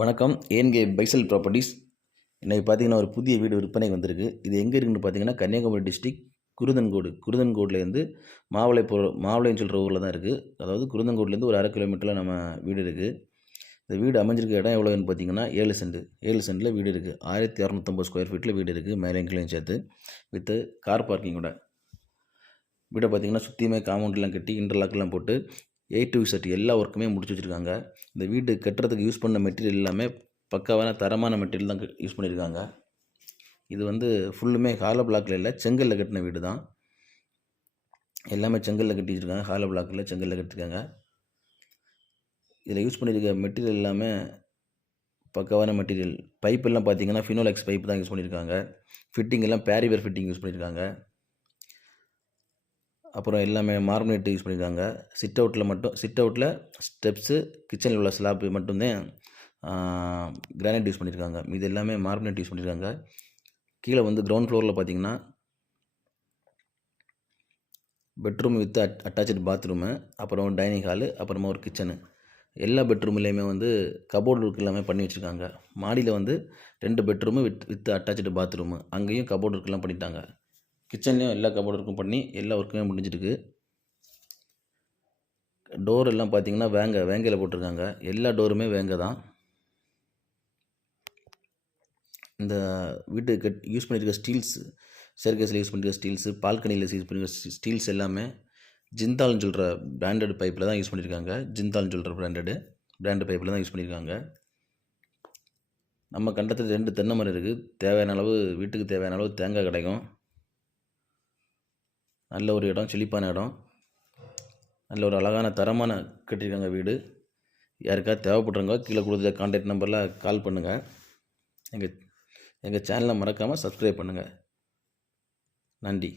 வணக்கம். ஏஎன்கே பைசல் ப்ராப்பர்ட்டிஸ். இன்றைக்கி பார்த்தீங்கன்னா ஒரு புதிய வீடு விற்பனைக்கு வந்திருக்கு. இது எங்கே இருக்குதுன்னு பார்த்தீங்கன்னா கன்னியாகுமரி டிஸ்ட்ரிக்ட் குருதன்கோடுலேருந்து மாவளைன்னு சொல்கிற ஊரில் தான் இருக்குது. அதாவது குருதன்கோட்லேருந்து ஒரு 1/2 கிலோமீட்டரில் நம்ம வீடு இருக்குது. இந்த வீடு அமைஞ்சிருக்க இடம் எவ்வளோன்னு பார்த்தீங்கன்னா 7 சென்டில் வீடு இருக்குது. 1650 ஸ்கொயர் ஃபீட்டில் வீடு இருக்குது, மேலே கீழேயும் சேர்த்து, வித்து கார் பார்க்கிங்கோட. வீடை பார்த்தீங்கன்னா சுற்றியுமே காம்பவுண்ட்லாம் கட்டி இன்டர்லாக்லாம் போட்டு A to Z எல்லா ஒர்க்குமே முடிச்சு வச்சுருக்காங்க. இந்த வீடு கட்டுறதுக்கு யூஸ் பண்ண மெட்டீரியல் எல்லாமே பக்காவான தரமான மெட்டீரியல் தான் யூஸ் பண்ணியிருக்காங்க. இது வந்து ஃபுல்லுமே ஹாலோ பிளாக்கில் இல்லை, செங்கல்லில் கட்டின வீடு தான். எல்லாமே செங்கல்லில் கட்டி வச்சுருக்காங்க. ஹாலோ பிளாக்கில் செங்கல்லில் கட்டிருக்காங்க. இதில் யூஸ் பண்ணியிருக்க மெட்டீரியல் எல்லாமே பக்காவான மெட்டீரியல். பைப் எல்லாம் பார்த்தீங்கன்னா ஃபினோலெக்ஸ் பைப் தான் யூஸ் பண்ணியிருக்காங்க. ஃபிட்டிங் எல்லாம் பேரிவேர் ஃபிட்டிங் யூஸ் பண்ணியிருக்காங்க. அப்புறம் எல்லாமே மார்பனேட் யூஸ் பண்ணியிருக்காங்க. சிட் அவுட்டில் ஸ்டெப்ஸு, கிச்சனில் உள்ள ஸ்லாப் மட்டும்தான் கிரானைட் யூஸ் பண்ணியிருக்காங்க. இது எல்லாமே மார்பனேட் யூஸ் பண்ணியிருக்காங்க. கீழே வந்து கிரவுண்ட் ஃப்ளோரில் பார்த்தீங்கன்னா பெட்ரூம் வித் அட்டாச்சு பாத்ரூமு, அப்புறம் டைனிங் ஹாலு, அப்புறமா ஒரு கிச்சனு. எல்லா பெட்ரூம்லேயுமே வந்து கபோர்டு ஒர்க் எல்லாமே பண்ணி வச்சுருக்காங்க. மாடியில் வந்து 2 பெட்ரூமு வித் அட்டாச்சு பாத்ரூமு, அங்கேயும் கபோர்டு ஒர்க்லாம் பண்ணிட்டாங்க. கிச்சன்லேயும் எல்லா கபோர்டு ஒர்க்கும் பண்ணி எல்லா ஒர்க்குமே முடிஞ்சிருக்கு. டோர் எல்லாம் பார்த்தீங்கன்னா வேங்கையில் போட்டிருக்காங்க. எல்லா டோருமே வேங்கை தான். இந்த வீட்டுக்கு யூஸ் பண்ணியிருக்க ஸ்டீல்ஸ், ஸ்டேர்கேஸில் யூஸ் பண்ணியிருக்க ஸ்டீல்ஸு, பால்கனியில் யூஸ் பண்ணியிருக்க ஸ்டீல்ஸ் எல்லாமே ஜிந்தால்னு சொல்கிற பிராண்டட் பைப்பில் தான் யூஸ் பண்ணியிருக்காங்க. ஜிந்தால்னு சொல்கிற பிராண்டு பைப்பில் தான் யூஸ் பண்ணியிருக்காங்க. நம்ம கண்டத்தில் 2 தென்னை மரம் இருக்குது. தேவையான அளவு வீட்டுக்கு தேவையான அளவு தேங்காய் கிடைக்கும். நல்ல ஒரு இடம், செழிப்பான இடம், நல்ல ஒரு அழகான தரமான கட்டியிருக்காங்க வீடு. யாருக்காவது தேவைப்படுறவங்க கீழே கொடுத்த கான்டாக்ட் நம்பரில் கால் பண்ணுங்கள். எங்கள் சேனலை மறக்காமல் சப்ஸ்கிரைப் பண்ணுங்கள். நன்றி.